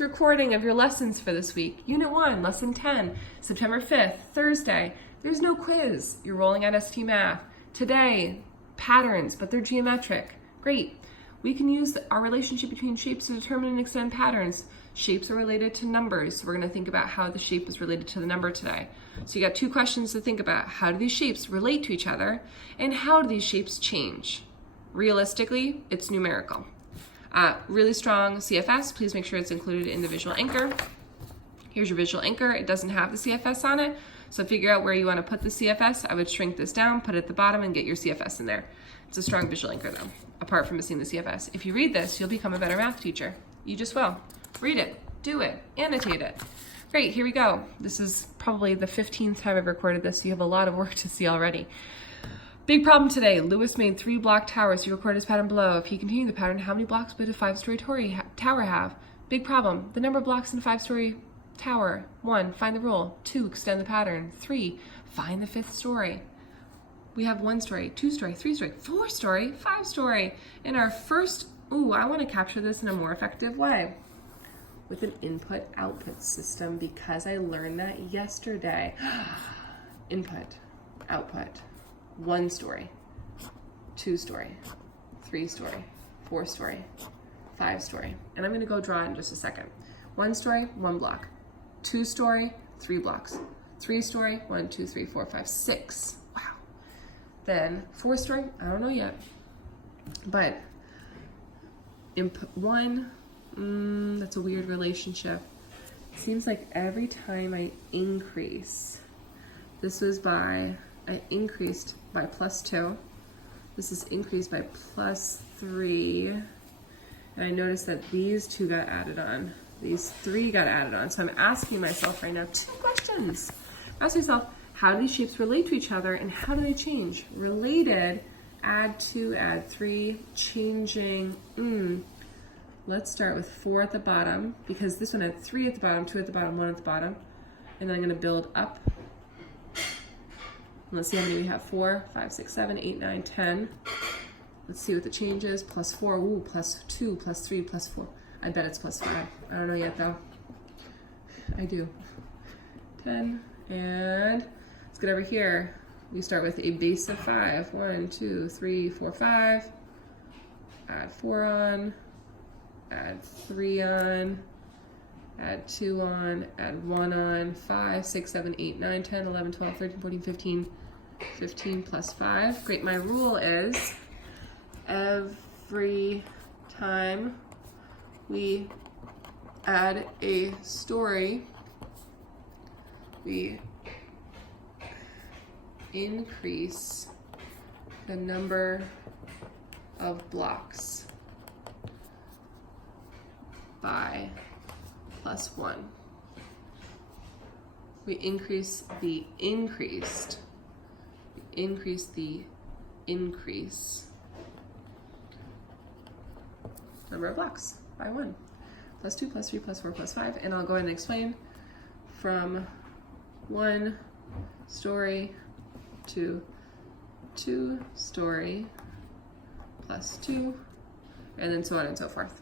15th recording of your lessons for this week. Unit 1, Lesson 10, September 5th, Thursday. There's no quiz. You're rolling out ST Math. Today, patterns, but they're geometric. Great. We can use our relationship between shapes to determine and extend patterns. Shapes are related to numbers, so we're going to think about how the shape is related to the number today. So you got 2 questions to think about. How do these shapes relate to each other, and how do these shapes change? Realistically, it's numerical. Really strong CFS, please make sure it's included in the visual anchor. Here's your visual anchor. It doesn't have the CFS on it, so figure out where you want to put the CFS. I would shrink this down, put it at the bottom, and get your CFS in there. It's a strong visual anchor though, apart from missing the CFS. If you read this, you'll become a better math teacher. You just will. Read it, do it, annotate it. Great, here we go. This is probably the 15th time I've recorded this, so you have a lot of work to see already. Big problem today. Lewis made 3 block towers. He recorded his pattern below. If he continued the pattern, how many blocks would a 5-story tower have? Big problem. The number of blocks in a 5-story tower. 1, find the rule. 2, extend the pattern. 3, find the 5th story. We have 1 story, 2 story, 3 story, 4 story, 5 story. In our first, I want to capture this in a more effective way with an input-output system because I learned that yesterday. Input, output. 1 story, 2 story, 3 story, 4 story, 5 story. And I'm going to go draw it in just a second. 1 story, 1 block. 2 story, 3 blocks. 3 story, 1, 2, 3, 4, 5, 6. Wow. Then 4 story, I don't know yet. But input 1, that's a weird relationship. It seems like every time I increase, this was by, I increased by +2. This is increased by +3. And I noticed that these 2 got added on. These 3 got added on. So I'm asking myself right now 2 questions. Ask myself, how do these shapes relate to each other and how do they change? Related, add 2, add 3, changing. Let's start with 4 at the bottom because this one had 3 at the bottom, 2 at the bottom, 1 at the bottom. And then I'm going to build up. Let's see how many we have. 4, 5, 6, 7, 8, 9, 10. Let's see what the change is. +4, +2, +3, +4. I bet it's +5. I don't know yet though. I do. 10, and let's get over here. We start with a base of 5. 1, 2, 3, 4, 5. Add 4 on. Add 3 on. Add 2 on, add 1 on, 5, 6, 7, 8, 9, 10, 11, 12, 13, 14, 15, 15 plus 5. Great, my rule is every time we add a story, we increase the number of blocks by +1. We increase the increased number of blocks by 1. +2, +3, +4, +5, and I'll go ahead and explain from 1 story to 2 story +2, and then so on and so forth.